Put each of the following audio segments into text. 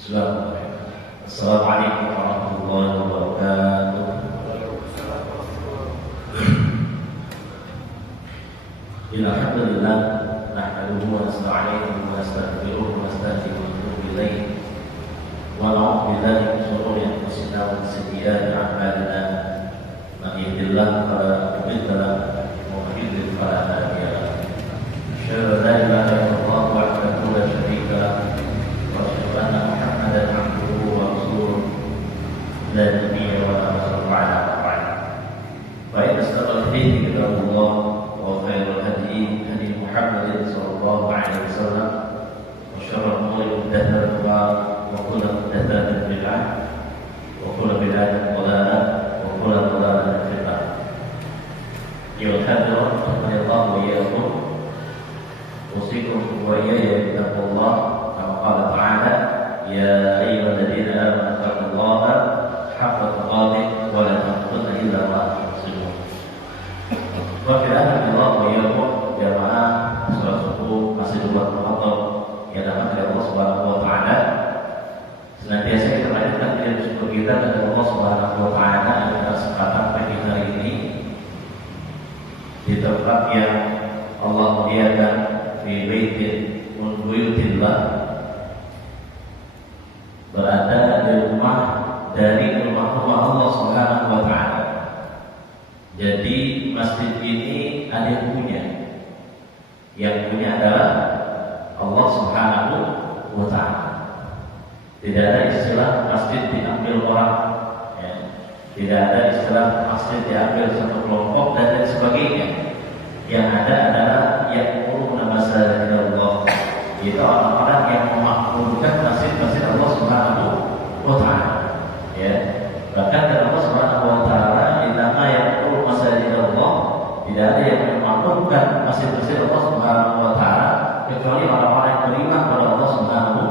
Assalamualaikum warahmatullahi wabarakatuh. Alhamdulillah, nahmaduhu wa nasta'inuhu wa nastaghfiruhu wa nastaghfiruhu wa natubu ilayh. Wa na'udzu billahi min shururi anfusina wa min sayyiati a'malina. Man yahdihillahu fala mudilla lahu wa man yudlil fala hadiya lahu. Asyhadu an la ilaha illallah wahdahu la syarika lahu wa asyhadu anna Muhammadan abduhu wa rasuluh la nabiyya wa la rasul ba'da. Wa inna asdaqal hadithi kitabullah wa khairul hadi hadi Muhammadin sallallahu alaihi wasallam wa syarrul umuri muhdatsatuha wa kullu muhdatsatin bid'ah wa kullu bid'atin dhalalah wa kullu dhalalatin fi an-nar. Ya hadirin rahimallahu wa iyyakum, usikum wa iyaya bittaqwallah kama qala ta'ala ya ayyuhalladzina amanu taqullaha haqqa tuqatih wa la tamutunna illa wa antum muslimun. Wa filahillah wa iyyakum jamaah salat subuh masih bulan Ramadan yang dirahmati Allah Subhanahu wa taala. Senantiasa kita lanjutkan dengan syukur kita kepada Allah Subhanahu wa taala atas kesempatan pagi hari ini di tempat yang Allah muliakan, fi baitin min buyutillah, berada di rumah dari rumah-rumah Allah Subhanahu wa taala. Jadi masjid ini ada yang punya. Yang punya adalah Allah Subhanahu wa taala. Tidak ada istilah masjid diambil orang, ya. Tidak ada istilah masjid diambil satu kelompok dan lain sebagainya. Yang ada adalah yaquluna masajidallah, itu orang-orang yang memakmurkan masjid-masjid Allah Subhanahu wa taala. Ya. Bahkan dalam Allah Subhanahu wa taala innama yaqulu masajidallah, tidak ada yang memakmurkan masjid-masjid Allah Subhanahu wa taala kecuali orang-orang yang beriman kepada Allah Subhanahu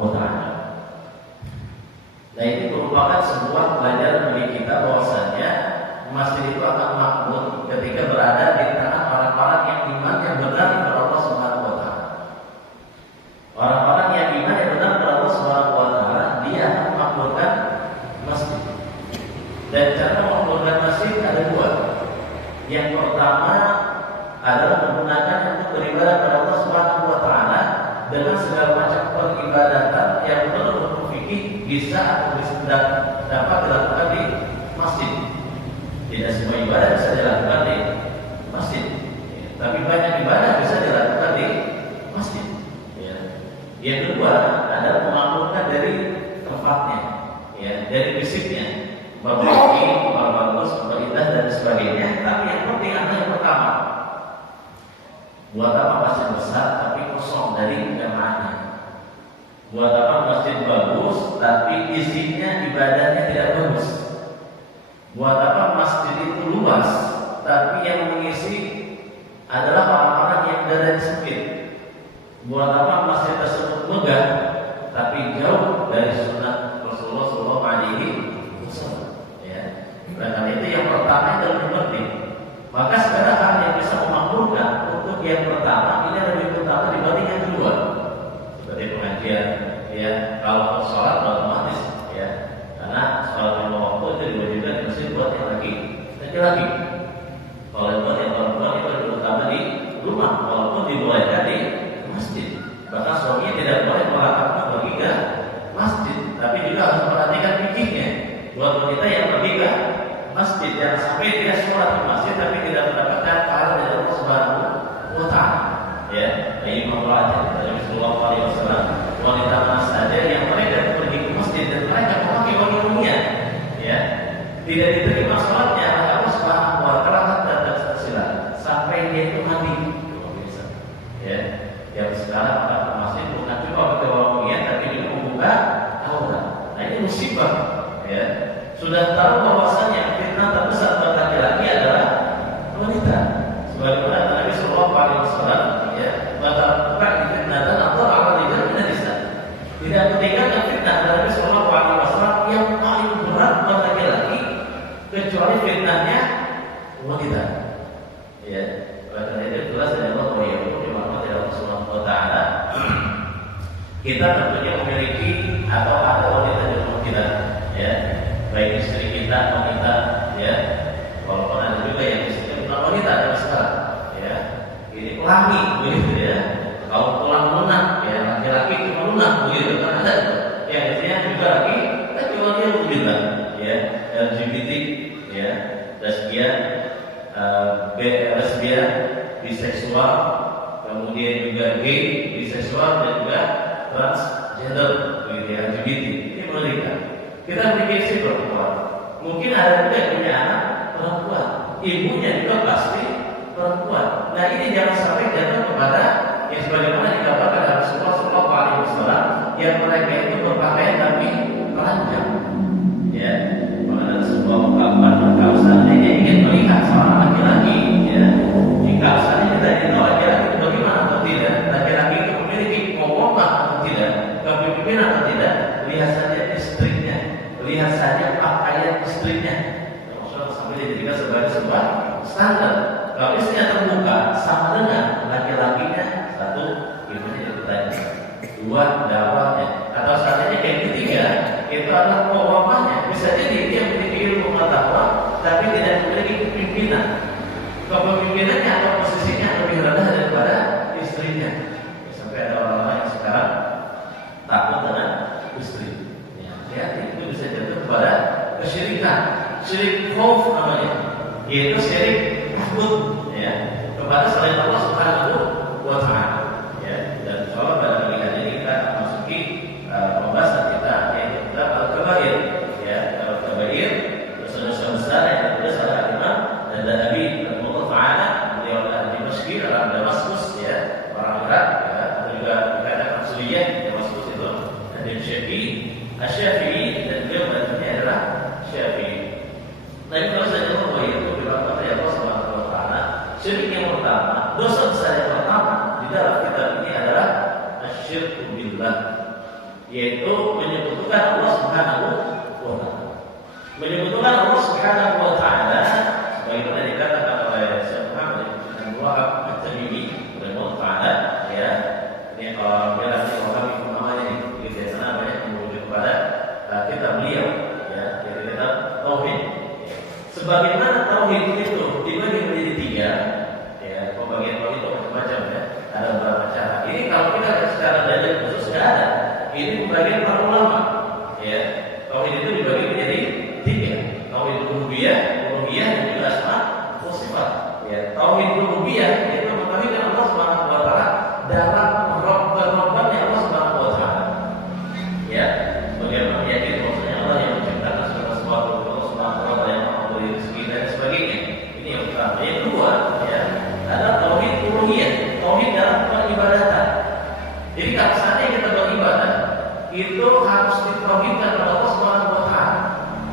wa taala. Nah, ini merupakan sebuah pelajaran bagi kita bahwasanya masjid itu akan makmur ketika berada di tangan orang-orang yang iman yang benar kepada Allah Subhanahu wa taala. Orang-orang yang iman yang benar kepada Allah Subhanahu wa taala, dia akan memakmurkan masjid. Dan cara memakmurkan masjid ada dua. Yang pertama adalah menggunakan untuk beribadah kepada Allah Subhanahu wa taala dengan segala macam peribadatan yang menurut fikih bisa atau bisa dapat dilakukan di masjid. Tidak semua ibadah bisa dilakukan di masjid, ya, tapi banyak ibadah bisa dilakukan di masjid. Ya. Yang kedua adalah memakmurkan dari tempatnya, ya, dari fisiknya, berbaiki, berbagus, berindah dan sebagainya. Tapi yang penting adalah yang pertama, buat apa masjid besar tapi kosong dari jamaahnya? Buat apa masjid bagus tapi isinya ibadahnya tidak bagus? Buat apa masjid itu luas tapi yang mengisi adalah orang-orang yang dadanya sempit? Buat apa masjid tersebut megah tapi jauh dari sunnah Rasulullah sallallahu alaihi wasallam? Ya. Karena itu yang pertama itu lebih penting. Maka sekarang hal yang bisa memakmurkan untuk yang pertama ini lebih utama dibanding yang kedua. Seperti pengajian, ya, kalau sholat otomatis, ya, karena sholat lima waktu itu diwajibkan di masjid buat yang laki-laki. Kalau buat yang perempuan itu lebih utama di rumah, walaupun dibolehkan di masjid. Bahkan suaminya tidak boleh melarang pergi ke masjid, tapi juga harus memperhatikan fikihnya. Buat wanita yang pergi ke masjid, jangan sampai dia sholat di masjid tapi tidak mendapatkan pahala dari Allah Subhanahu wa taala. Ya, ini memperhatikan Nabi sallallahu alaihi wasallam, wanita mana saja yang mereka pergi ke masjid dan mereka memakai wangi-wangian, ya, tidak diterima sholatnya oleh Allah Subhanahu wa taala dan tersilat sampai dia itu mati. Ya, yang sekarang datang ke masjid bukan cuma pakai wangi-wangian tapi juga membuka aurat. Nah, ini musibah, ya. Sudah tahu bahwasanya fitnah terbesar bagi laki-laki adalah wanita. Sebagaimana Nabi sallallahu alaihi wasallam, ya, mengatakan fitnah dan Allah a'lam dengan nisa. Tidak ketinggalan fitnah Nabi sallallahu alaihi wasallam yang paling berat buat laki-laki kecuali fitnahnya wanita. Ya, karena itu jelas dari Allah yang Allah Subhanahu wa taala. Kita tentunya memiliki atau ada wanita di rumah kita, ya, baik istri kita atau kita, ya, walaupun ada juga yang istrinya bukan wanita ada sekarang, ya, ini pelangi, begitu ya. Kalau pulang lunak, ya laki-laki cuma lunak, begitu kan ada, yang istrinya juga laki, tapi wanita begitu, ya, LGBT, ya, lesbian, biseksual, kemudian juga gay, biseksual dan juga transgender, begitu ya, LGBT. Ini mereka. Kita memiliki istri perempuan. Mungkin ada juga yang punya anak perempuan, ibunya juga pasti perempuan. Nah ini jangan sampai jatuh kepada yang sebagaimana dikabarkan dalam Rasulullah SAW yang mereka itu berpakaian tapi telanjang. Ya, mana sebuah ungkapan kalau seandainya ingin melihat seorang laki-laki, ya, jika seandainya kita ingin tahu laki-laki itu bagaimana atau tidak, laki-laki itu memiliki kewibawaan atau tidak, kepemimpinan atau tidak, lihat saja istrinya, lihat saja pakaian istrinya. Maksudnya sampai dijadikan sebagai sebuah standar. Kalau istrinya terbuka sama dengan laki-lakinya, satu, ibunya jadi tadi, dua, dakwahnya, atau seandainya yang ketiga itu adalah kewibawanya. Bisa jadi dia memiliki ilmu pengetahuan tapi tidak memiliki kepemimpinan. Kepemimpinannya atau posisinya lebih rendah daripada istrinya. Sampai ada orang-orang yang sekarang takut dengan istri. Ya, itu bisa jatuh kepada kesyirikan, syirik khauf namanya, yaitu syirik takut, ya, kepada selain Allah Subhanahu wa Ta'ala. Ya, dan insyaallah pada pagi hari ini kita akan masuki pembahasan kita yaitu kitab Al-Kabair, ya, Al-Kabair, dosa-dosa besar yang ditulis oleh Imam An-Nawawi rahimahullah taala, beliau adalah di Mesir dalam Damaskus, ya, orang Irak, ya, atau juga dikatakan Suriah, Damaskus itu, dan Syafi'i, dan beliau bacanya adalah Syafi'i. Nah, kalau saya tahu bahwa itu berlaku pada Allah Subhanahu wa Ta'ala, syirik yang pertama, dosa besar yang pertama di dalam kitab ini adalah asyirku billah, yaitu menyebutkan Allah Subhanahu wa Ta'ala. Menyebutkan Allah Subhanahu wa Ta'ala sebagaimana dikatakan oleh Syekh Muhammad bin Wahab At-Tamimi rahimahullah taala, ya. Ini kalau dia nanti memahami namanya ini, gitu ya, namanya merujuk kepada kitab beliau, ya, yaitu kitab tauhid. Sebagaimana tauhid itu dibagi menjadi tiga, ya, pembagian tauhid itu macam-macam, ya, ada beberapa cara. Ini kalau kita lihat secara dalil khusus nggak ada. Ini pembagian para ulama, ya. Tauhid itu dibagi menjadi tiga: tauhid rububiyah, dan juga asma wa sifat. Ya, tauhid rububiyah yaitu mengetahui Allah Subhanahu wa Ta'ala dalam Rabb-Rabbannya Allah Subhanahu wa Ta'ala. Ya, bagaimana meyakini bahwasanya Allah yang menciptakan segala sesuatu, Allah Subhanahu wa Ta'ala yang memberi rezeki dan sebagainya. Ini yang pertama. Yang kedua, ya, adalah tauhid uluhiyah, tauhid dalam peribadatan. Jadi kalau seandainya kita beribadah, itu harus ditauhidkan kepada Allah Subhanahu wa Ta'ala,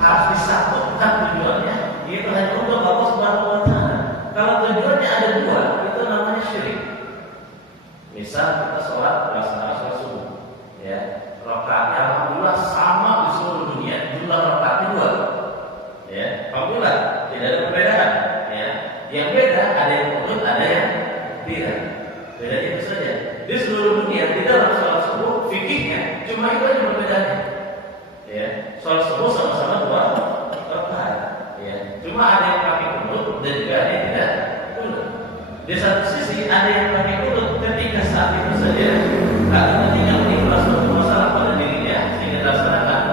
harus disatukan tujuannya, itu hanya untuk Allah Subhanahu wa Ta'ala. Kalau tujuannya ada dua, itu namanya syirik. Misal kita sholat, melaksanakan sholat subuh, ya, rakaatnya alhamdulillah sama di seluruh dunia, jumlah rakaatnya dua, ya, alhamdulillah tidak ada perbedaan, ya. Yang beda ada yang kunut, ada yang tidak. Bedanya itu saja. Di seluruh dunia di dalam sholat subuh fikihnya cuma itu aja perbedaannya, ya. Sholat subuh sama-sama dua rakaat, ya. Cuma ada yang pakai kunut dan juga ada yang tidak kunut. Di satu sisi ada yang pakai kunut ketika saat itu saja, atau ketika menimpa suatu masalah pada dirinya sehingga dilaksanakan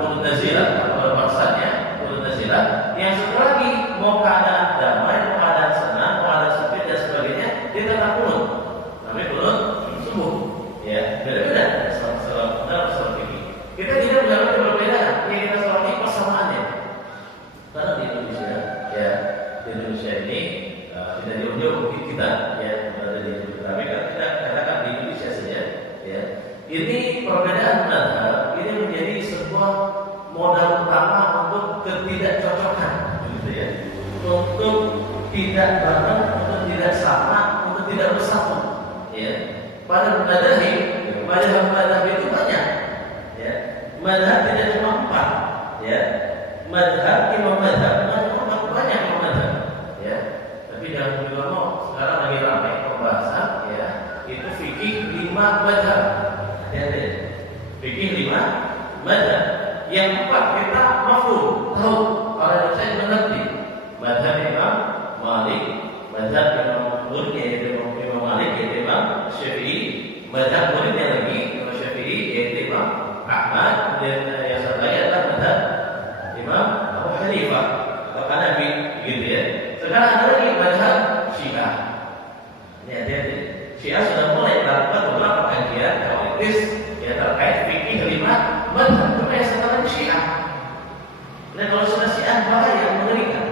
kunut nazilah atau maksudnya kunut nazilah. Yang satu lagi mau keadaan damai, mau keadaan senang, mau keadaan sepi dan sebagainya, dia tetap kunut. Namanya kunut subuh, ya. Beda-beda dalam sholat fikih. Kita tidak mengalami perbedaan, yang kita sholat ini persamaannya. Karena di Indonesia, ya, di Indonesia ini tidak jauh-jauh mungkin kita, ya, berada di Indonesia. Tapi kalau kita katakan di Indonesia saja, ya, ini perbedaan mazhab ini menjadi sebuah modal utama untuk ketidakcocokan, gitu ya, untuk tidak bareng, untuk tidak sama, untuk tidak bersatu, ya. Pada madhab itu banyak, ya. Madhab tidak cuma 4, ya. Madhab, imam madhab, banyak imam madhab, ya. Tapi jangan lupa mau sekarang lagi ramai pembahasan, ya, itu fikih 5 madhab, ya, fikih 5 madhab. Yang empat kita mafhum, tahu, orang Indonesia mengerti. Madhab Imam Malik, madhab Imam Murni yaitu Imam Malik yaitu Imam Syafi'i, madhab muridnya lagi Imam Syafi'i yaitu Imam Ahmad, dan yang satu lagi adalah madhab Imam Abu Hanifah atau Hanafi, gitu ya. Sekarang ada lagi madhab Syiah. Ini hati-hati. Syiah sudah mulai melakukan beberapa kajian teoritis yang terkait fikih 5 madhab. Yang satu lagi Syiah. Dan kalau sudah Syiah bahaya, mengerikan.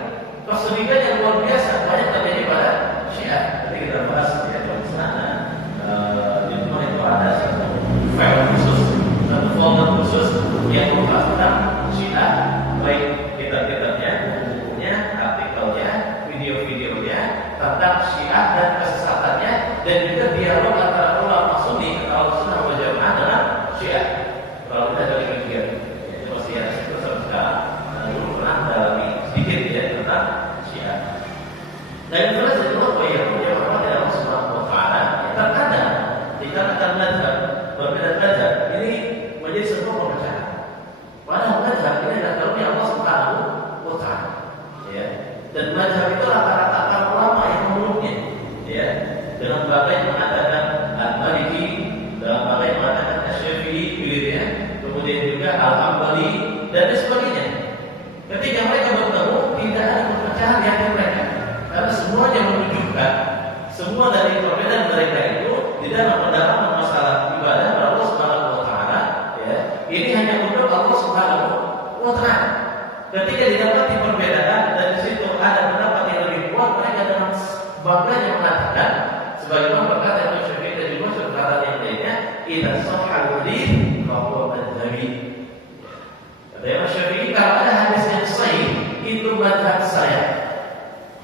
Kesedihan yang luar biasa banyak terjadi pada Syiah. Nanti kita bahas ya di sana. Di rumah itu ada satu file khusus, satu folder khusus yang membahas tentang Syiah, baik kitab-kitabnya, buku-bukunya, artikelnya, video-videonya tentang Syiah dan kesesatannya, dan juga dialog antara ulama Sunni atau Sunnah wal Jamaah dengan Syiah. Kalau kita dari kegiatan, itu masih ada sekarang. Dulu pernah mendalami sedikit ya tentang Syiah. Dan jelas itu bahwa yang punya orang dari Allah Subhanahu Wa Taala terkadang dikarenakan madhab berbeda madhab ini menjadi sebuah perpecahan. Padahal madhab ini adalah karunia Allah Subhanahu Wa Taala. Ya. Dan madhab itu rata-rata para ulama yang memeluknya. Ya. Dengan bagai mengatakan Al-Maliki, dalam bagai mengatakan Asy-Syafi'i, begitu ya. Kemudian juga Al-Hambali dan sebagainya. Ketika mereka bertemu, tidak ada perpecahan di hati mereka, karena semuanya menunjukkan semua dari perbedaan mereka itu di dalam pendalaman masalah ibadah kepada Allah Subhanahu Wa Taala. Ya, ini hanya untuk Allah Subhanahu Wa Taala. Ketika didapati perbedaan dan di situ ada pendapat yang lebih kuat, mereka dengan bangganya mengatakan, sebagaimana berkata Imam Syafi'i dan juga perkataan yang lainnya, "Idza shahhal hadits fa huwa madhhabi." Kata Imam Syafi'i, kalau ada hadis yang sahih, itu madhab saya.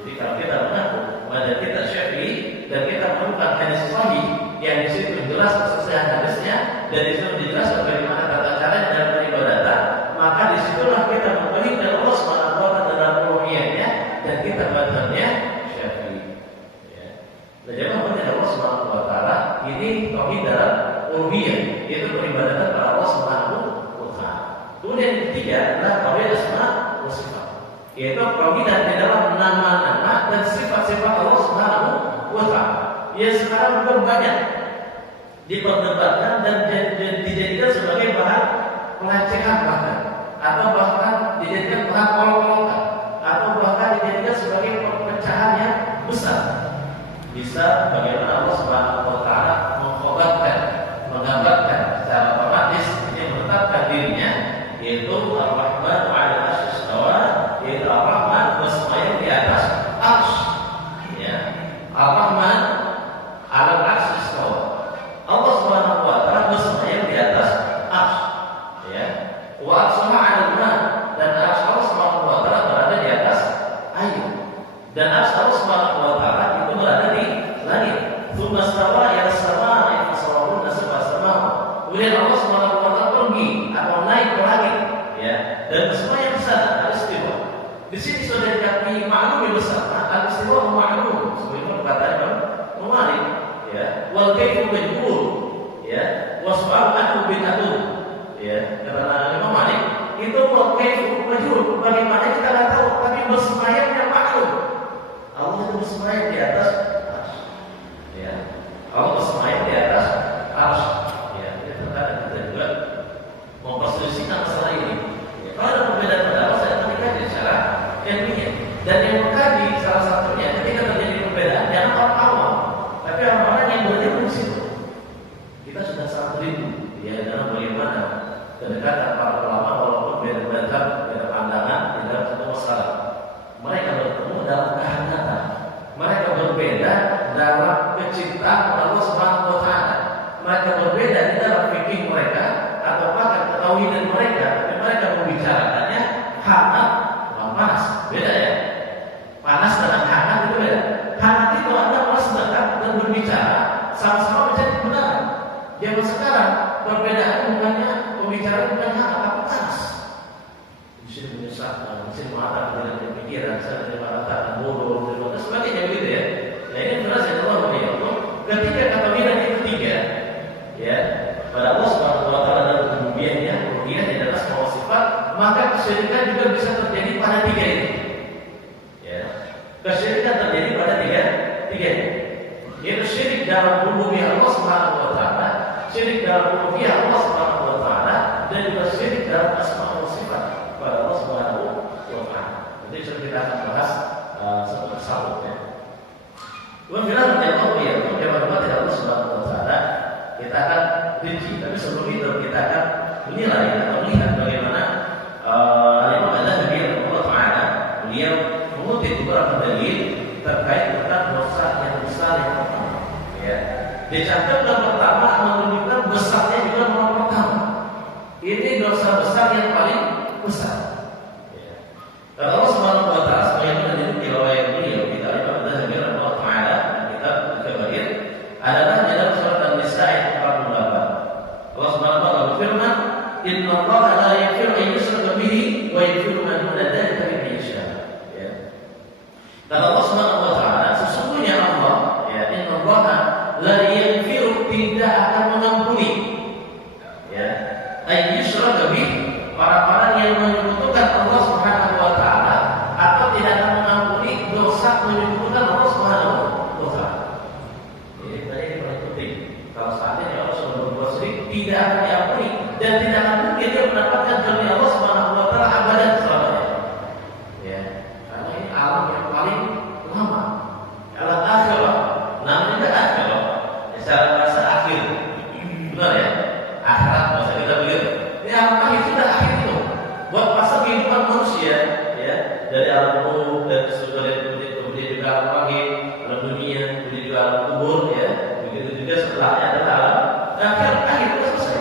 Jadi kalau kita mengaku madhab kita Syafi'i dan kita menemukan hadis sahih yang di situ jelas kesusahan hadisnya dan di situ dijelaskan bagaimana tata caranya dalam peribadatan, maka disitulah kita mengetahui dari Allah Subhanahu Wa Taala dalam uluhiyahnya dan kita madhabnya Syafi'i. Ya. Dan jemaah dari Allah Subhanahu Wa Taala ini tauhid dalam uluhiyah, yaitu peribadatan kepada Allah Subhanahu Wa Taala. Kemudian yang ketiga adalah tauhid asma wa sifat, yaitu tauhidan di dalam nama-nama dan sifat-sifat Allah Subhanahu wa Ta'ala yang sekarang banyak diperdebatkan dan dijadikan sebagai bahan pelecehan bahkan, atau bahkan dijadikan bahan olok-olokan, atau bahkan dijadikan sebagai perpecahan yang besar. Bisa bagaimana Allah Subhanahu wa Ta'ala mengkhabarkan, menggambarkan secara otomatis yang menetapkan dirinya, yaitu Ar-Rahman 'alal 'arsy istawa, yaitu Ar-Rahman bersemayam di atas arsy. Ya. Ar-Rahman 'alal 'arsy istawa. Allah Subhanahu wa Ta'ala bersemayam di atas arsy. Ya. Wa 'arshuhu 'alal ma, dan arsy Allah Subhanahu wa Ta'ala berada di atas air. Dan arsy Allah Subhanahu wa Ta'ala itu berada di langit. Tsumma stawa ila as-samaa'i fasawwahunna sab'a samaa'a. Kemudian Allah Subhanahu wa Ta'ala pergi atau naik ke langit, ya, dan bersemayam di sana, al-istiwa. Di sini sudah dikatakan maklum bersama, al-istiwa maklum, sebagaimana perkataan Imam Malik, ya, wal kaifu majhul, ya, wasfa'al anhu bid'atun, ya, kata Imam Malik, itu wal kaifu majhul, bagaimana kita tidak tahu, tapi bersemayamnya maklum. Allah itu bersemayam di atas arsy, ya, Allah bersemayam di atas arsy. Kita juga memperselisihkan masalah ini. Ya, kalau ada perbedaan pendapat, saya akan dikaji secara ilmiah. Dan yang mengkaji salah satunya ketika terjadi perbedaan jangan orang awam, tapi orang-orang yang berilmu di situ. Kita sudah sangat rindu ya dalam bagaimana kedekatan para ulama walaupun beda madhab, beda pandangan di dalam satu masalah. Mereka bertemu dalam kehangatan. Mereka berbeda dalam kecintaan Allah Subhanahu wa Ta'ala. Mereka berbeda di dalam fikih mereka atau bahkan ketauhidan mereka, tapi mereka membicarakannya hangat dan panas. Beda ya. Panas dengan hangat itu beda. Hangat itu Anda malas dekat dan berbicara sama-sama mencari kebenaran. Zaman sekarang perbedaan bukannya pembicaraan bukan hangat tapi panas. Di sini menyesatkan, di sini mengatakan dengan pemikiran, saya mengatakan bodoh dan sebagainya begitu ya. Nah ini jelas ya Allah ya. Ketika ketauhidan yang ketiga, ya, pada Allah Subhanahu wa Ta'ala dan rububiyahnya maka kesyirikan juga bisa terjadi pada tiga ini. Ya. Kesyirikan terjadi pada tiga ini. Yaitu syirik dalam rububiyah Allah Subhanahu wa taala, syirik dalam rububiyah Allah Subhanahu wa taala, dan juga syirik dalam asma wa sifat pada Allah Subhanahu wa taala. Nanti kita akan bahas satu persatu ya. Kemudian Allah Allah Subhanahu wa taala, kita akan rinci, tapi sebelum itu kita akan menilai atau melihat bagaimana Imam Al-Zahabi rahimahullah taala beliau mengutip beberapa dalil terkait tentang dosa yang besar yang pertama. Ya, dicatatkan pertama menunjukkan besarnya juga nomor pertama. Ini dosa besar yang paling besar. Ya. Karena Allah Subhanahu wa taala sebagaimana dinukil oleh beliau kita Imam Al-Zahabi rahimahullah taala kitab Al-Kabair adalah dalam surat An-Nisa ayat 48. Allah Subhanahu wa taala berfirman, "Inna Allaha la yaghfiru an yushraka bihi wa yaghfiru ma duna dzalika liman yasha." Ya. Dan Allah Subhanahu wa taala sesungguhnya Allah, ya, Inna Allaha la yaghfiru, tidak akan mengampuni, ya, an yushraka bihi, orang-orang yang menyekutukan Allah Subhanahu wa taala, atau tidak akan mengampuni dosa menyekutukan Allah Subhanahu wa taala. Ini paling penting. Kalau seandainya Allah sudah berbuat syirik, tidak akan diampuni dan tidak akan mungkin dia mendapatkan karunia Allah Subhanahu wa taala abadan selamanya. Ya, karena ini alam yang paling lama. Alam akhirah, namanya akhirah. Ya, secara bahasa akhir. Benar ya? Akhirat bahasa kita begitu. Ini alam akhir, sudah akhir itu. Buat masa kehidupan manusia, ya, dari alam ruh dan kemudian juga alam akhir, alam dunia, kemudian juga alam kubur, ya. Begitu juga setelahnya adalah alam akhir itu selesai.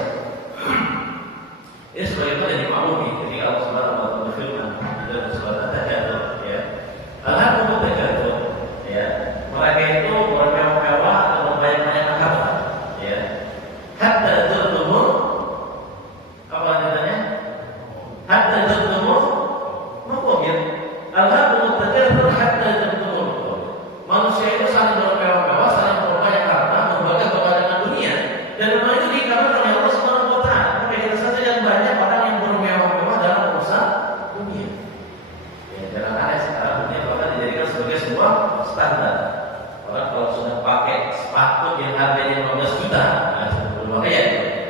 Ini sebagaimana yang dimaklumi ketika Allah Subhanahu wa taala berfirman dalam surat At-Takatsur, ya. Alhaakumut takatsur, ya. Mereka itu bermewah-mewah atau berbanyak-banyak harta, ya. Hatta zurtumul, apa namanya? Hatta zurtumul maqabir. Alhaakumut takatsur hatta zurtumul maqabir. Manusia itu saling bermewah-mewah, saling berbanyak harta, membagi kebanyakan dunia, dan memang itu dikabarkan oleh Allah Subhanahu wa taala. Maka saja yang banyak orang yang bermewah-mewah dalam urusan dunia. Ya, jangan aneh sekarang dunia bahkan dijadikan sebagai sebuah standar. Orang kalau sudah pakai sepatu yang harganya 15 juta, nah berbahaya,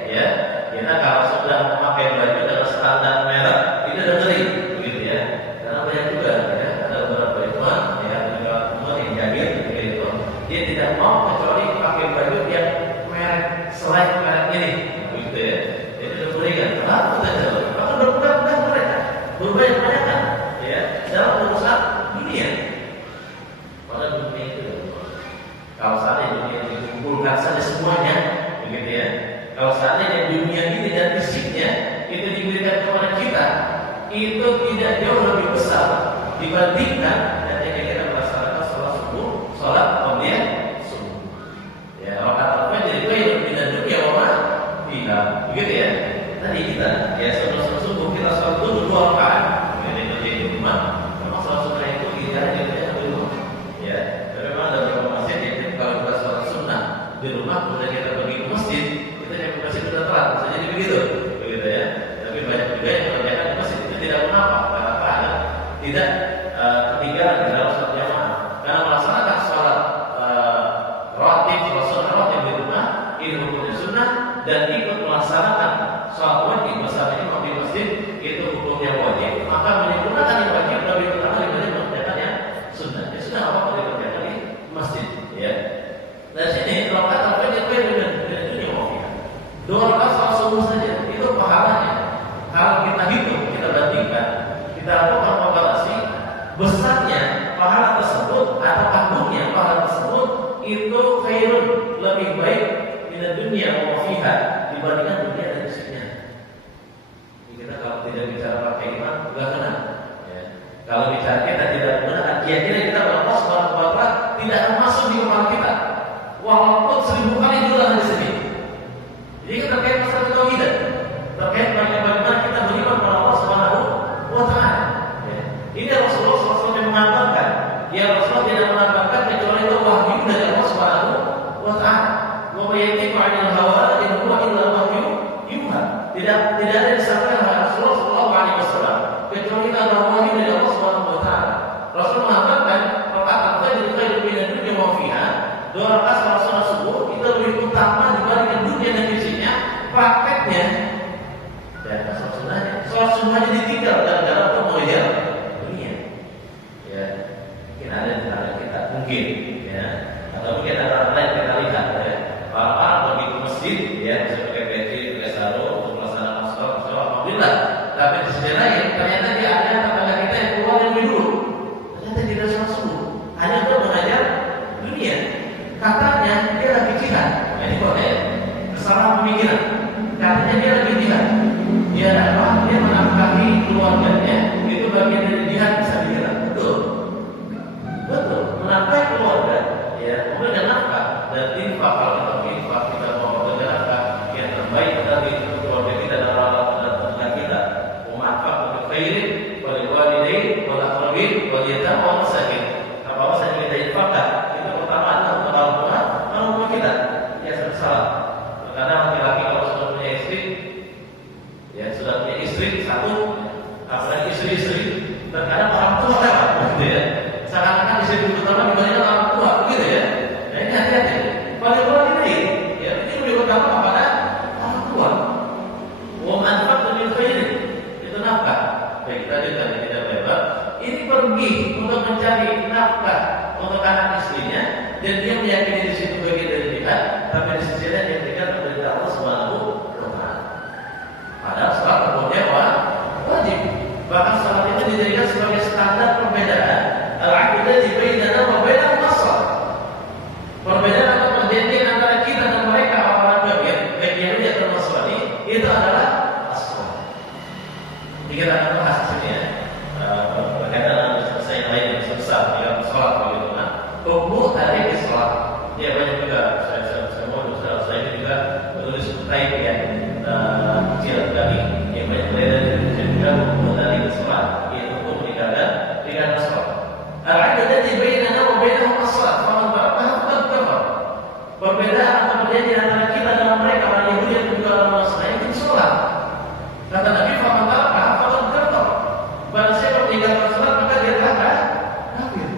ya. Kita kalau sudah memakai baju dengan standar merek, itu udah ngeri, begitu ya. Karena banyak juga, ya, ada beberapa teman, ya, teman yang jahil, begitu. Dia tidak mau kecuali pakai baju yang merek selain merek ini, begitu ya. Itu udah berikan. Lalu kita jawab, maka bermudah-mudah mereka berbanyak-banyakan, ya, dalam urusan dunia. Pada dunia itu, kalau saatnya dunia dikumpulkan saja semuanya, begitu ya. Kalau seandainya dunia ini dan fisiknya itu diberikan kepada kita, itu tidak jauh lebih besar dibandingkan ketika kita melaksanakan sholat subuh, sholat kemudian subuh. Ya, rakaat al-fajr itu yang tidak dunia wa fiha, begitu ya. Tadi kita, ya, sebelum subuh kita sholat dulu 2 rakaat, kemudian itu di rumah. Memang sholat sunnah itu kita hanya di rumah, ya. Tapi memang ada beberapa masjid yang kalau kita sholat sunnah di rumah, kemudian kita pergi ke masjid, masjid sudah telat, bisa jadi begitu ya. Tapi banyak juga yang mengerjakan di masjid itu tidak mengapa, karena ada tidak ketinggalan di dalam sholat jamaah. Karena melaksanakan sholat rawatib, sholat sunnah rawatib di rumah, itu hukumnya sunnah, dan ikut melaksanakan sholat wajib bersama imam di masjid, itu hukumnya wajib. Maka menyempurnakan yang wajib lebih utama daripada mengerjakan yang sunnah. Ya sudah, apa dikerjakan di masjid, ya. Dari sini rakaat al-fajr dengan dunia wafiyah. 2 rakaat sholat subuh saja itu pahalanya. Kalau kita hitung, kita bandingkan, kita lakukan komparasi besarnya pahala tersebut atau agungnya pahala tersebut, itu khairun, lebih baik di dunia wafiyah dibandingkan dunia dan isinya. Kita kalau tidak bicara pakai iman, enggak kena. Ya. Kalau bicara kita tidak benar, kira-kira kita Allah Subhanahu wa taala tidak akan masuk di kepala kita. Walaupun 1000 kali diulang di sini. Jadi kita terkait masalah tauhid, terkait bagaimana kita beriman kepada Allah Subhanahu wa taala. Ya. Ini Rasulullah SAW yang mengabarkan. Ya, Rasulullah tidak mengabarkan kecuali itu wahyu dari Allah Subhanahu wa taala. Wa ma yantiqu 'anil hawa in huwa illa wahyu prakteknya ya sholat sunnahnya. Sholat sunnahnya ditinggal gara-gara untuk mengejar dunia. Ya, mungkin ada di antara kita mungkin ya, atau mungkin ada orang lain kita lihat ya, orang-orang pergi ke masjid ya, bisa pakai peci, pakai sarung untuk melaksanakan sholat, alhamdulillah. Tapi di sisi lain ternyata dia ada tetangga kita yang keluar lebih dulu. Ternyata tidak sholat subuh, hanya untuk mengajar dunia. Katanya dia lagi jihad. Nah, ini kok ya kesalahan pemikiran. Katanya dia lagi jihad. Dia menafkahi keluarganya, itu bagian dari jihad, bisa dikira. Betul, menafkahi keluarga ya, memberikan nafkah dan infak. Kalau kita infak, kita mau memberikan nafkah yang terbaik dari keluarga kita dan orang-orang tetangga kita. Umat untuk khairin wal walidain wal aqrabin wal yatama wal masakin. Apa saja kita infakkan, itu pertama adalah untuk orang tua kita. Ya, salah. Karena laki-laki kalau sudah punya istri, ya sudah punya istri satu, apalagi istri-istri, terkadang orang tua lewat, gitu ya. Seakan-akan istri utama dibandingkan orang tua, begitu ya. Nah, ini hati-hati. Kalau ini, ya ini lebih utama kepada orang tua. Wa manfaat min khairin, itu nafkah. Baik, tadi tidak lebar. Ini pergi untuk mencari nafkah untuk anak istrinya, dan dia meyakini di situ bagian dari jihad, tapi di sisi lain dia berikan perintah Allah Subhanahu wa Ta'ala. Padahal sholat hukumnya wajib. Bahkan sholat itu dijadikan sebagai standar perbedaan al-'aqdati bainana wa bainahum as-shalah. Perbedaan atau perjanjian antara kita dan mereka orang kafir, baik Yahudi atau Nasrani, itu adalah as-shalah. Jadi kita akan bahas di sini ya. Berkaitan dengan selesai lain yang besar dalam sholat begitu kan. Hukum hari di sholat. Ya banyak juga saya juga menulis terkait ya kecil kali yang banyak beredar di Indonesia juga hukum hari di sholat, yaitu hukum meninggalkan sholat. Al-'aqdati bainana wa bainahum as-shalah. Faman tarakaha faqad kafar. Perbedaan atau perjanjian antara kita dan mereka orang Yahudi dan juga orang Nasrani itu sholat. Kata Nabi, faman tarakaha faqad kafar. Barang siapa meninggalkan sholat maka dia telah kafir.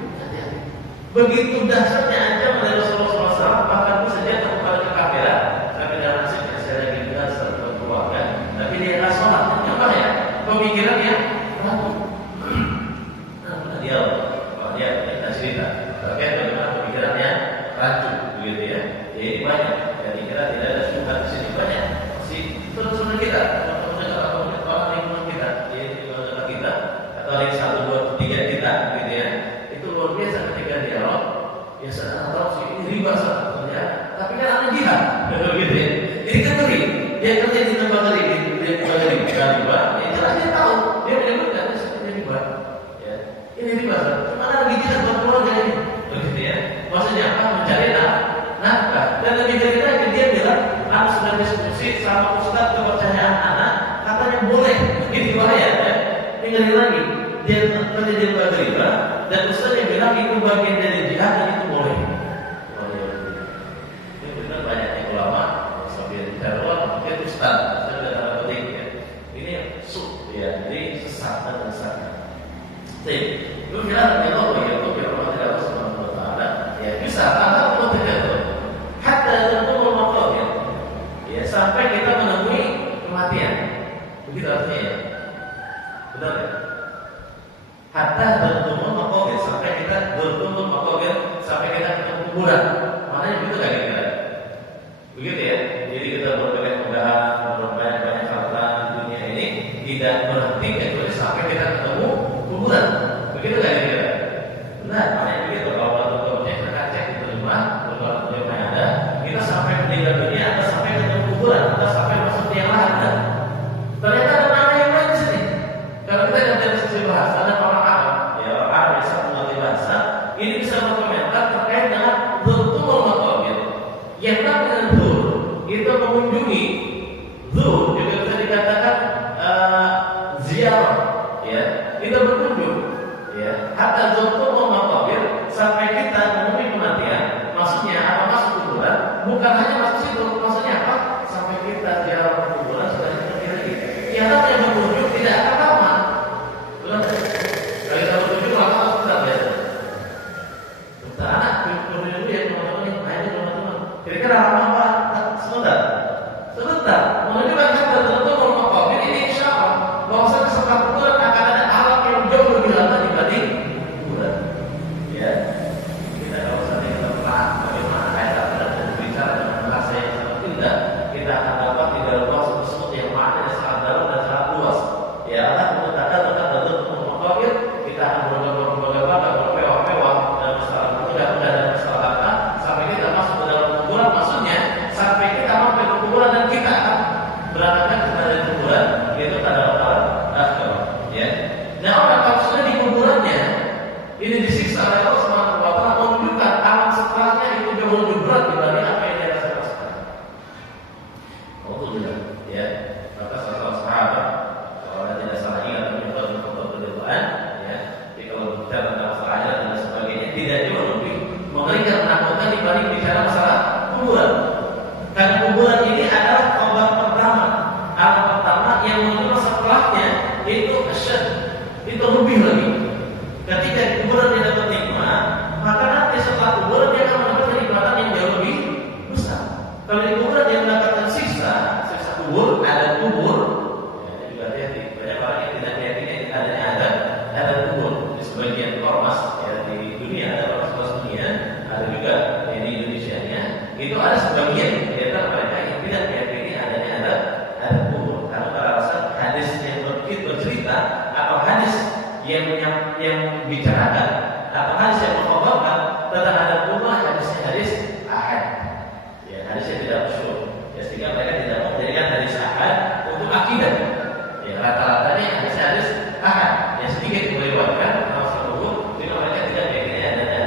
Begitu dahsyatnya ancaman dari Rasulullah SAW, bahkan bisa jatuh kepada kekafiran. Tapi dalam nasib saya lagi bilang satu keluarga, tapi dia nggak sholat. Apa ya? Pemikiran yang ragu. Dia cerita terkait bagaimana pemikirannya rancu, begitu ya. Jadi banyak. Jadi kita tidak ada syubhat di sini banyak. Masih terus kita, orang lingkungan kita, yaitu lingkungan kita, atau yang 1, 2, 3 kita, gitu ya. Itu luar biasa ketika dialog. Ya saya tahu sih ini riba sebetulnya, tapi kan ada jihad, gitu ya. Ini kan ngeri. Dia kerja di tempat ngeri, dia ngeri, bukan riba. Ya jelas dia tahu, dia menyebutkan seperti riba. Ya, ini riba. Mana lagi jihad buat keluarga ini, begitu ya. Maksudnya apa? Mencari nafkah. Dan lebih dari lagi dia bilang, anak sudah diskusi sama ustaz kepercayaan anak, katanya boleh. Ini bahaya ya. Ini ngeri lagi. Dia kerja di lembaga riba, dan ustaznya bilang itu bagian dari jihad dan itu boleh. Ini benar banyaknya ulama sambil teror, mungkin ustaz sudah dalam penting ya. Ini ya, jadi sesat dan menyesatkan. Itu bilang ya Allah ya Allah Subhanahu wa Ta'ala ya bisa Allah betul hatta tentu maqadir ya sampai kita menemui kematian. Begitu artinya ya. Benar ya? Hatta tentu maqadir sampai kita bertemu maqadir sampai kita ketemu kuburan. Maknanya begitu kan kira-kira? Begitu ya. Jadi kita berbagai mudahan banyak harta di dunia ini tidak berhenti kecuali sampai kita ketemu kuburan. Begitu kan kira-kira? Benar, maknanya begitu. Kalau betul-betul kita cek di rumah, betul-betul yang ada, kita sampai meninggal dunia atau sampai ketemu kuburan atau sampai masuk tiang lahat. Ternyata ada makna yang lain di sini. Kalau kita lihat dari sisi bahasa dan orang Arab, ya orang Arab bisa mengerti bahasa, ini bisa berkomentar terkait dengan betul menunjukkan kata tertentu maqabir ini isyarat bahwa setelah kuburan akan ada alam yang jauh lebih lama dibanding kuburan. Ya, kita kalau saja kita pernah bagaimana kaitan dan berbicara dengan bahasa yang sangat indah, kita akan dapat di dalam bahasa tersebut yang maknanya sangat dalam dan sangat luas. Ya, Allah mengatakan tentang tertentu maqabir, kita akan berbagai-bagai bermewah-mewah dalam masalah mudah-mudah dan masalah apa sampai kita masuk ke dalam kuburan, maksudnya sampai kita sampai ke kuburan dan kita akan berangkat ke dalam kuburan, yaitu pada alam akhirat. Ya, nah orang kalau sudah di kuburannya ini disiksa oleh Allah Subhanahu wa taala, menunjukkan alam setelahnya itu jauh lebih berat dibanding apa yang dia rasakan sekarang. Oh tidak, ya. Maka salah sahabat, kalau tidak salah ingat menyebut kebetulan, ya. Jadi kalau bicara tentang masalah ajaran dan sebagainya, tidak jauh lebih mengerikan menakutkan dibanding bicara masalah kuburan. Karena kuburan ini adalah obat pertama, alam pertama yang menunjukkan setelahnya itu asyad, itu lebih lagi. Ketika di kuburan dia dapat nikmat, maka nanti setelah kuburan dia akan mendapatkan nikmatan yang jauh lebih besar. Kalau di kuburan dia mendapatkan siksa kubur, ada kubur, ya, juga hati-hati. Banyak orang yang tidak meyakini adanya ada kubur di sebagian ormas ya di dunia, ada ormas dunia, ada juga ya, di Indonesia-nya. Itu ada sebagian di antara mereka yang tidak meyakini adanya ada kubur. Karena pada alasan hadis yang bercerita atau hadis yang bicarakan atau hadis yang mengkhabarkan tentang ada kubur, hadisnya hadis ahad. Ya, hadisnya tidak masyhur. Ya, sehingga mereka tidak mau menjadikan hadis ahad untuk akidah. Ya, rata-ratanya hadis ahad. Ya, sedikit melewatkan masalah kubur, sehingga mereka tidak meyakini adanya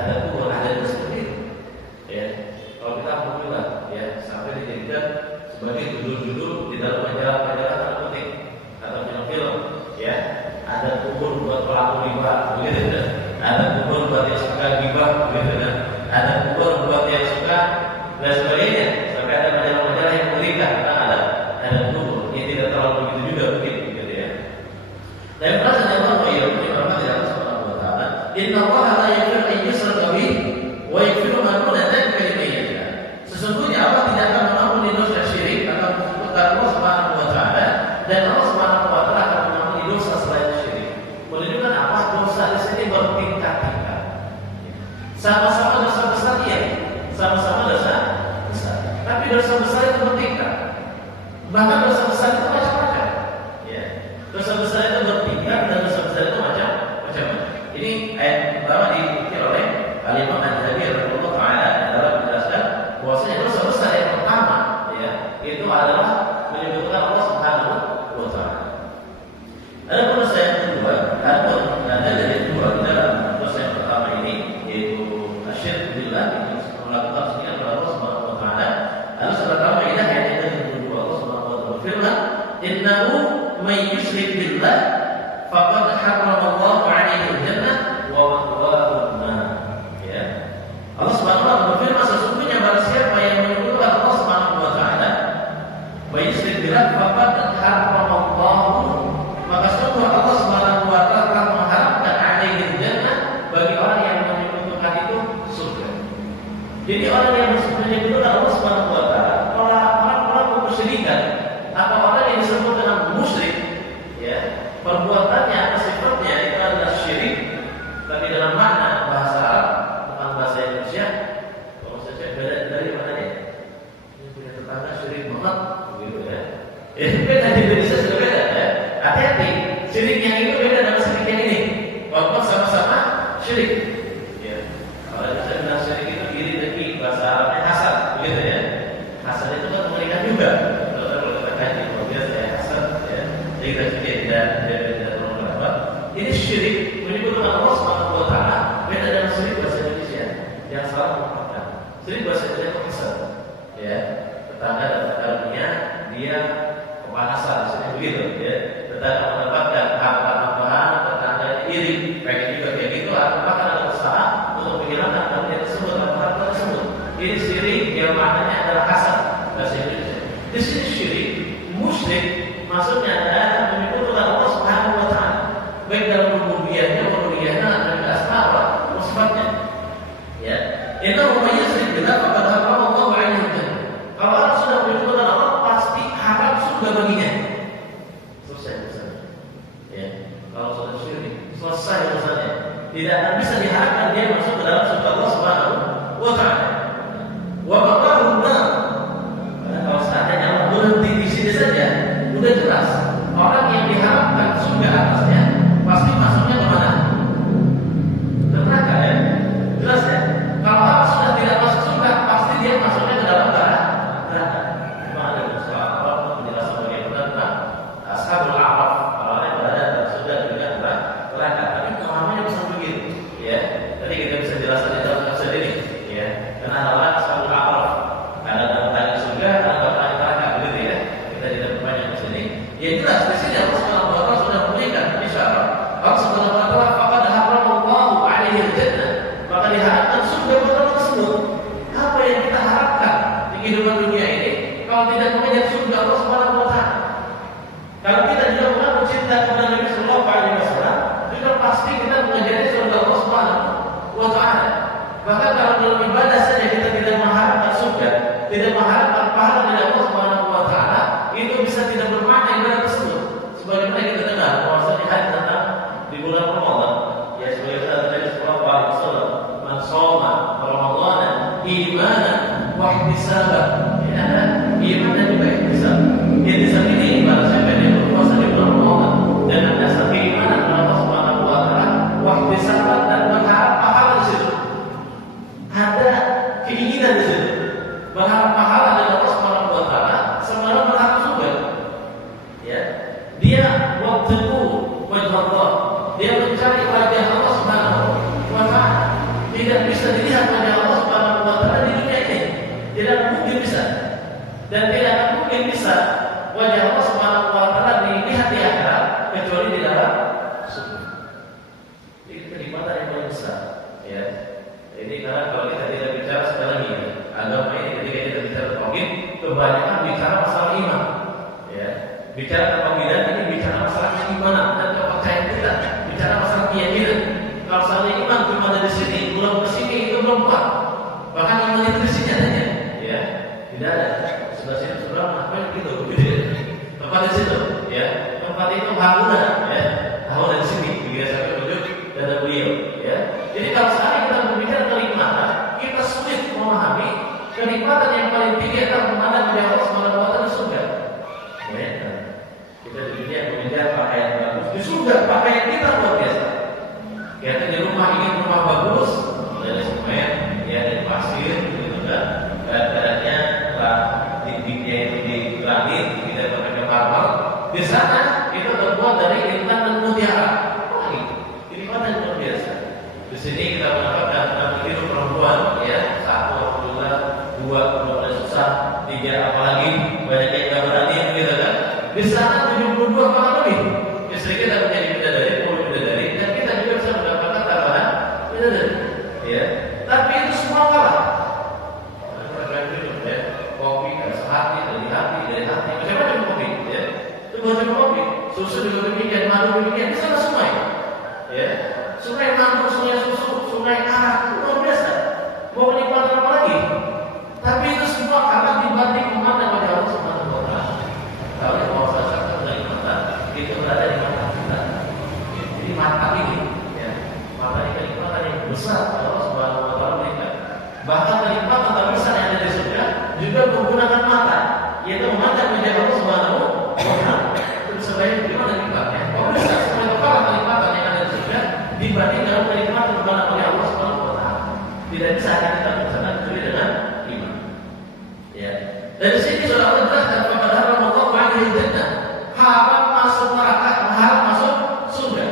ada kubur, ada seperti itu. Ya, kalau kita alhamdulillah ya sampai dijadikan sebagai judul-judul di dalam majalah-majalah tanda petik atau film-film, ya. Ada kubur buat pelaku riba, begitu kan? Ada kubur buat yang suka gibah, begitu kan? Ada kubur buat yang suka dan sebagainya. Sampai ada majalah-majalah yang mengerikan karena ada kubur. Ini tidak terlalu begitu juga begitu, gitu ya. Dan perasaan yang Allah ya, firman dari Allah Subhanahu wa taala, "Inna Allaha la yaghfiru an yushraka bihi wa yaghfiru ma duna dzalika liman yasha." Sesungguhnya Allah tidak akan mengampuni dosa syirik atau kepada Allah Subhanahu wa taala, dan Allah Subhanahu wa taala akan mengampuni dosa selain syirik. Menunjukkan apa? Dosa di sini bertingkat-tingkat. Sama-sama dosa besar ya, sama-sama dosa besar. Tapi dosa besar itu bertingkat. Bahkan dosa besar itu macam-macam. Ya, dosa besar itu bertingkat dan dosa besar itu macam-macam. Ini ayat pertama dikutip oleh Al-Imam An-Nawawi rahimahullah taala dalam menjelaskan bahwasanya dosa besar yang pertama, ya, itu adalah menyebutkan Allah Subhanahu wa taala. Ada dosa yang kedua, ada dari kedua dalam dosa yang pertama ini yaitu asyirk billah, melakukan syirik kepada Allah Subhanahu wa taala. Lalu surat Al-Maidah ayat yang kedua Allah Subhanahu wa taala berfirman, "Innahu may yusyrik billah faqad harrama Allahu 'alaihi al-jannah wa ma'wahu an-nar." Ya. Allah Subhanahu wa taala berfirman, sesungguhnya barang siapa yang menyekutukan Allah Subhanahu wa taala, may yusyrik billah faqad harrama Allahu, maka sungguh Allah Subhanahu wa taala telah mengharamkan 'alaihi al-jannah, bagi orang yang menyekutukan itu surga. Jadi orang yang menyekutukan Allah Subhanahu wa taala, orang kemusyrikan atau orang yang disebut dengan musyrik, ya, perbuatannya atau sifatnya itu adalah syirik, tapi dalam makna bahasa Arab bukan bahasa Indonesia. Kalau saya beda dari mana ya? Ini punya tetangga syirik banget, begitu ya. Beda di Indonesia sudah beda ya. Hati-hati, syirik yang itu beda dengan syirik yang ini. Walaupun sama-sama syirik. Ya. Kalau saya bilang syirik itu iri tapi bahasa Arabnya hasan, begitu ya. Hasan itu kan mengerikan juga. Kalau kita kaji, kalau biasa ya hasan, ya. Jadi kita tidak terlalu berapa. Ini syirik menyebutkan Allah Subhanahu wa taala beda dengan syirik bahasa Indonesia yang salah mengatakan. Syirik bahasa Indonesia itu hasan, ya. Tetangga dan tetangganya dia kepanasan, misalnya begitu, ya. Tetangga mendapatkan harta tambahan, tetangga iri, pengen juga kayak gitu, atau bahkan ada usaha untuk menghilangkan harta tersebut atau harta tersebut. Ini syirik yang maknanya adalah hasan bahasa Indonesia. Di sini syirik, musyrik maksudnya adalah menyekutukan Allah Subhanahu wa taala, baik dalam rububiyahnya, uluhiyahnya, dan asma wa sifatnya. Ya, itu umpamanya syirik bila pada Allah 'alaihi wa sallam. Kalau orang sudah menyekutukan Allah, pasti surga baginya. Selesai urusannya. Ya, kalau sudah syirik, selesai urusannya. Tidak akan bisa diharapkan dia masuk ke dalam surga Allah Subhanahu wa Ta'ala. Wa ma'ahum nar. Kalau seandainya Allah berhenti di sini saja, udah jelas orang yang diharapkan surga atasnya pasti masuknya ke mana? Neraka ya. Jelas ya. Kalau orang sudah tidak masuk surga, pasti dia masuknya ke dalam neraka. Mana ada penjelasan bagaimana tentang ashabul a'raf, orang yang berada dalam surga juga neraka. Tapi pemahamannya bisa begitu, ya. Tadi kita bisa jelaskan di dalam tafsir ini, ya. Karena adalah ashabul a'raf, ada tentang surga, ada tentang neraka, begitu ya. Kita tidak berbanyak di sini. Ya jelas di sini Allah Subhanahu wa Ta'ala sudah memberikan isyarat. Allah Subhanahu wa Ta'ala faqad haramallahu 'alaihi al-jannah. Maka diharapkan surga pada orang tersebut. Apa yang kita harapkan di kehidupan dunia ini kalau tidak mengejar surga Allah Subhanahu wa Ta'ala? Kalau kita juga mengaku cinta kepada Nabi sallallahu alaihi wasallam, juga pasti kita mengejar surga Allah Subhanahu wa Ta'ala. Bahkan kalau dalam ibadah saja kita tidak mengharapkan surga, tidak mengharapkan pahala dari Allah Subhanahu wa Ta'ala, itu bisa tidak bermakna ibadah tersebut. Sebagaimana kita dengar bahwasanya hadis tentang di bulan Ramadan, ya sebagaimana Nabi sallallahu alaihi wasallam, "Man shoma Ramadan imanan wa ihtisaban." Ya, iman dan juga ihtisab. Ihtisab ini ibarat siapa yang berpuasa di bulan Ramadan dengan dasar keimanan kepada Allah Subhanahu wa Ta'ala, wa ihtisaban dan berharap pahala di situ. Ada keinginan di situ. Berharap pahala dari Allah Subhanahu wa Ta'ala sebenarnya berharap surga. Ya. Dia waqtu wajh Allah. Dia mencari wajah Allah Subhanahu wa Ta'ala. Tidak bisa dilihat wajah Allah Subhanahu wa Ta'ala di dunia ini. Tidak mungkin bisa. Dan tidak mungkin bisa wajah Allah Subhanahu wa Ta'ala dilihat di akhirat kecuali di dalam surga. Ini kenikmatan yang paling besar. Ya. Ini karena kalau kita tidak bicara sekali lagi agama ini, ketika kita bicara tauhid, kebanyakan bicara masalah iman. Ya. Bicara tentang bidan ini bicara masalah keimanan dan kepercayaan kita. Bicara masalah keyakinan. Kalau soal iman cuma ada di sini, belum ke sini itu belum kuat. Bahkan iman itu di sini adanya. Ya. Tidak ada. Sebelah sini sudah apa gitu, tempat di situ, ya. Tempat itu haruna, ya. Tahu dari sini, biasa sampai wujud dan beliau, ya. Jadi kalau sekarang kita berbicara kenikmatan, kita sulit memahami kenikmatan yang paling tinggi adalah memandang wajah Allah Subhanahu wa Ta'ala di surga. Ya. Kita di dunia mengejar pakaian bagus, di surga pakaian kita luar biasa. Kita di rumah ingin rumah bagus, dari semen, ya dari pasir, gitu kan. Keadaannya dindingnya itu di granit, tidak pakai marmer. Di sana itu terbuat dari intan dan mutiara. Wah, ini mana yang luar biasa. Di sini kita mendapatkan hidup perempuan, ya, satu alhamdulillah, dua mulai susah, tiga apalagi banyak yang nggak berani, gitu kan. Di sana 72 orang lebih. Istri kita menjadi bidadari, bidadari, dan kita juga bisa mendapatkan tambahan bidadari. Ya, tapi itu semua kalah. Kopi dari hati, dari hati, macam-macam kopi, ya. Itu macam kopi, susu juga demikian, madu demikian, di sana sungai, ya. Sungai madu, sungai susu, sungai arak, luar biasa. Mau menikmati apa lagi? Tapi itu semua karena dibanding memandang wajah Allah Subhanahu wa Ta'ala. Kalau yang mau saya katakan dari mata, itu berada di mata kita. Jadi mata ini, ya, mata ini kenikmatan yang besar Allah Subhanahu wa Ta'ala berikan. Bahkan kenikmatan terbesar yang ada di surga juga menggunakan mata, yaitu memandang wajah Allah Subhanahu wa Ta'ala. Itu bisa bayang bagaimana nikmatnya. Kalau bisa semua kepala kenikmatan yang ada di surga dibanding dengan kenikmatan memandang wajah Allah Subhanahu wa Ta'ala. Tidak bisa kita bersama kecuali dengan iman. Ya. Dari sini sudah Allah jelaskan kepada Rasulullah SAW, harap masuk neraka, harap masuk surga,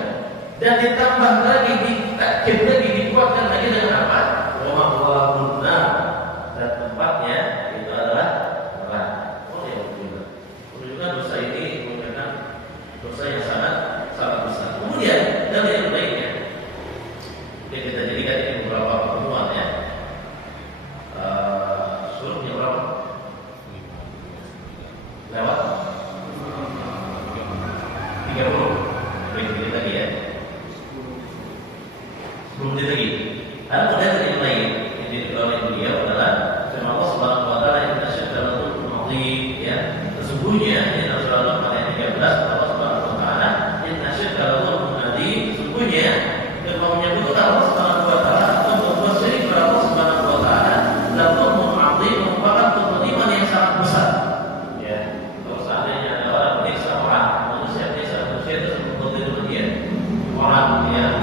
dan ditambah lagi, ditakkid lagi, dikuatkan lagi dengan apa? Wa dan tempatnya itu adalah neraka. Oh ya, menunjukkan dosa ini merupakan dosa yang sangat besar. Kemudian dari yang baiknya, kita jadikan ini beberapa pertemuan, ya. Surutnya berapa? Lewat 30. Baik, ini tadi, ya. 10 menit lagi. Ada kemudian yang lain yang dikeluarkan beliau adalah firman Allah Subhanahu wa Ta'ala, "Inna syaitan lakum adhim," ya. Sesungguhnya sesungguhnya di Al-Surah ayat 13 Allah Subhanahu wa taala inna syirka la dzulmun adzim, sesungguhnya kalau menyebut Allah Subhanahu wa taala untuk berbuat syirik kepada Allah Subhanahu wa taala la dzulmun adzim, merupakan kezaliman yang sangat besar. Ya, kalau seandainya ada orang menyiksa orang, manusia itu seperti dia orang yang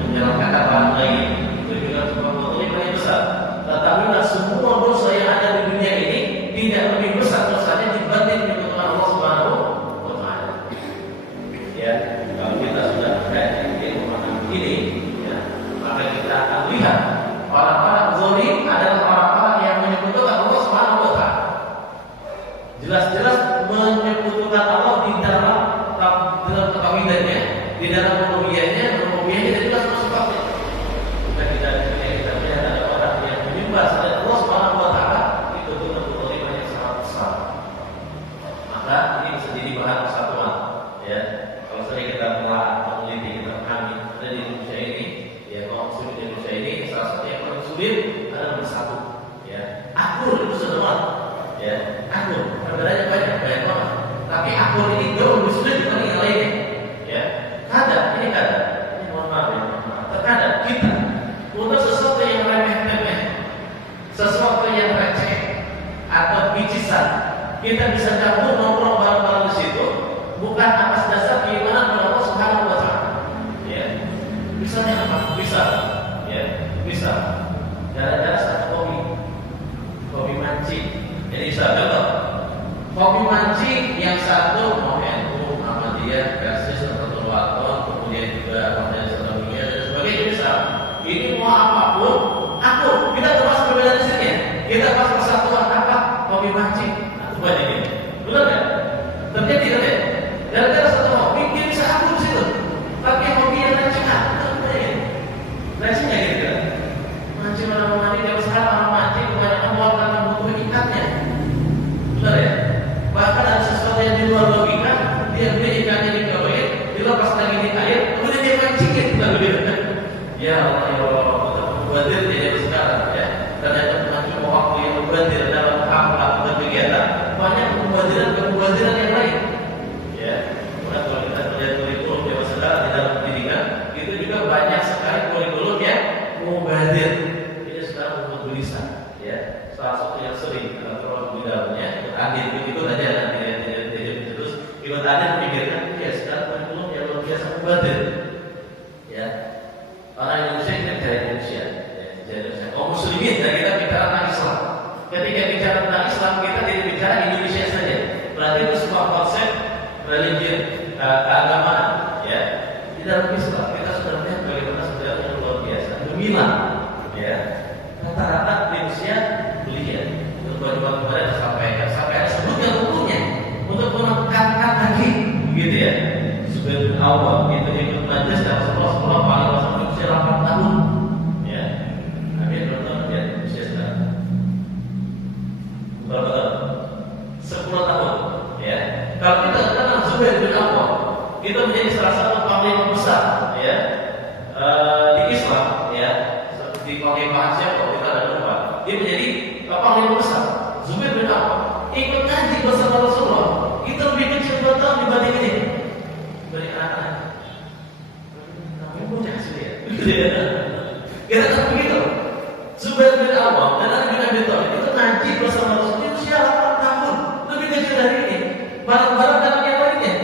menyalahkan orang lain, itu juga sebuah kezaliman yang besar. Tetapi semua dosa yang ada di dunia ini tidak lebih besar dosanya dibanding dengan Allah Subhanahu wa taala. Ya, kalau kita sudah mempelajari memahami ini, ya, maka kita akan lihat orang-orang zalim adalah orang-orang yang menyekutukan Allah Subhanahu wa taala. Jelas-jelas menyekutukan Allah di dalam tauhidnya, di dalam uluhiyahnya dan jelas sifatnya. Kita lihat ada orang yang menyembah selain Allah Subhanahu wa taala, itu betul-betul yang sangat besar. Maka ini bisa jadi bahan persatuan, ya. Kalau sering kita telah meneliti, kita pahami ada di Indonesia ini, ya, kaum muslim di Indonesia ini salah satu yang paling sulit adalah bersatu, ya. Akur itu semua, ya. Akur, perbedaannya banyak banget. Tapi akur ini jauh lebih sulit dibanding yang lainnya, ya. Ini mohon maaf ya, terkadang kita untuk sesuatu yang remeh-temeh, sesuatu yang receh atau picisan, kita bisa campur nongkrong bareng-bareng di situ, bukan atas dasar keimanan kepada Allah Subhanahu wa taala. Ya. Misalnya apa? Bisa. Gara-gara satu hobi mancing. Jadi contoh, hobi mancing yang satu mau NU, Muhammadiyah, Persis atau Waton, kemudian juga organisasi Islamiyah dan sebagainya. Misal, ini mau apapun, kita terus berbeda di sini ya. Kita pas persatuan apa? Hobi mancing. Coba ini, benar nggak? Terjadi kan ya? Gara-gara satu hobi dia bisa akur di situ. Tapi hobi yang mancing mancingnya gitu kan? Mancing mana-mana dia sekarang orang mancing kebanyakan orang karena butuh ikatnya. Benar ya? Bahkan ada sesuatu yang di luar logika, dia beli ikannya dikawin, dilepas lagi di air, kemudian dia mancingin, ya Allah, untuk membuatir dia sekarang ya. Ternyata cuma waktu yang membuatir dalam melakukan kegiatan, banyak pembubadiran yang lain. Ya, kalau kita melihat kurikulum Jawa Sedara di dalam pendidikan, itu juga banyak sekali kurikulum yang membubadir. Ini sekarang membuat tulisan, ya. Salah satu yang sering terlalu di dalamnya, adil begitu saja nanti terus ikut adil memikirkan, ya sekarang kurikulum yang luar biasa membubadir. Ya, orang Indonesia kita bicara Indonesia, kaum muslimin dan kita bicara tentang Islam. Ketika bicara tentang Islam kita tidak bicara Indonesia saja. Berarti itu sebuah konsep religi keagamaan, ya. Di dalam Islam kita sudah melihat bagaimana sejarah yang luar biasa. Gemilang, ya. Rata-rata di Indonesia beliau untuk buat kemarin disampaikan sampai ada sebutkan hukumnya untuk menekankan lagi, gitu ya. Sebagai awal itu ikut majelis dan Rasulullah paling masuk usia 8 tahun, ya. Kami bertemu dia usia sekarang berapa tahun? 10 tahun, ya. Kalau kita kenal Zubair bin Awwam, itu menjadi salah satu panglima besar, ya, di Islam, ya. Di panglima siapa? Kita ada lupa. Dia menjadi panglima besar. Zubair bin Awwam ikut ngaji bersama Rasulullah. Itu lebih kecil 2 tahun dibanding ini. Dari anak, kami punya hasil ya. Kita tak begitu. Zubair bin Awwam dan Ali bin Abi Thalib itu ngaji bersama Rasulullah usia 8 tahun, lebih kecil dari ini. Barang-barang dan yang lainnya.